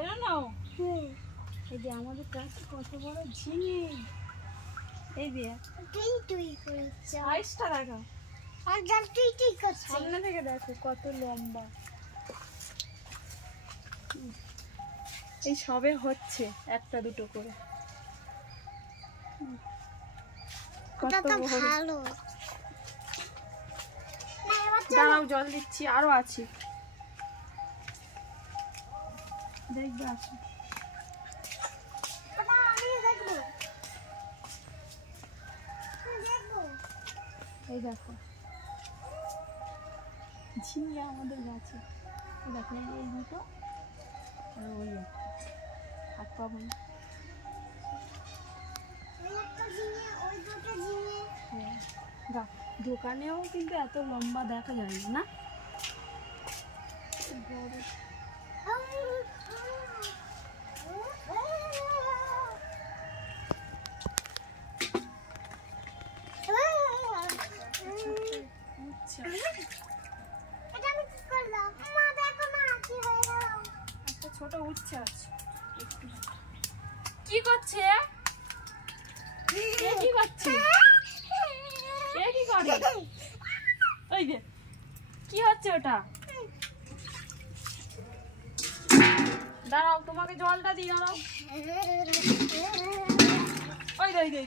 এরা নাও। এই যে আমাদের কাছে কত বড় ঝিঙে। এই যে তুই তুই করছ সাইজটা দেখো, আর জল তুই তুই করছ সামনে থেকে দেখো কত লম্বা। এই সবে হচ্ছে একটা দুটো করে। কত ভালো। দাঁড়াও জল দিচ্ছি, আরো আছে দেখবে আছে। এই দেখো ঝিঙে আমাদের গাছে, দেখো এই দুটো আর ওই হাত পাবো না। হ্যাঁ দোকানেও কিন্তু এত লম্বা দেখা যায় না। ছোট উচ্ছে আছে। কি করছে? কি করছে? কি করে? ওই যে কি হচ্ছে ওটা? দাঁড়াও তোমাকে জলটা দিই, দাঁড়াও। ওই দে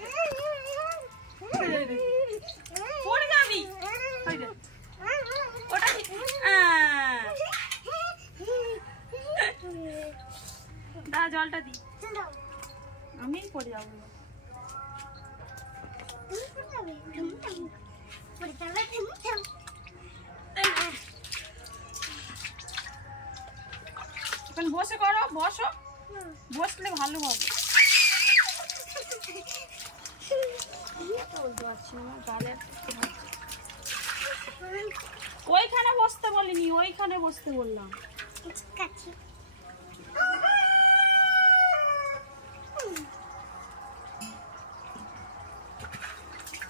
পড়ে যাবি। ওই দে ওটা দাঁড়া জলটা দিই, আমি পড়ে যাবো। এখন বসে করো, বসো, বসলে ভালো হবে। বলতে পারছি না, গালে ওইখানে বসতে বলিনি, ওইখানে বসতে বললাম।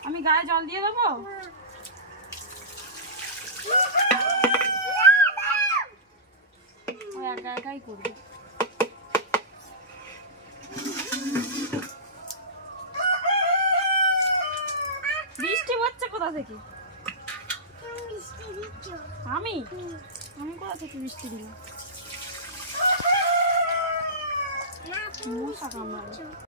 আমি গায়ে জল দিয়ে দেবো। ও একা একাই করবে। বৃষ্টি পড়ছে কোথা থেকে? আমি কোথা থেকে বৃষ্টি দিলাম? মশা কামড়াবে।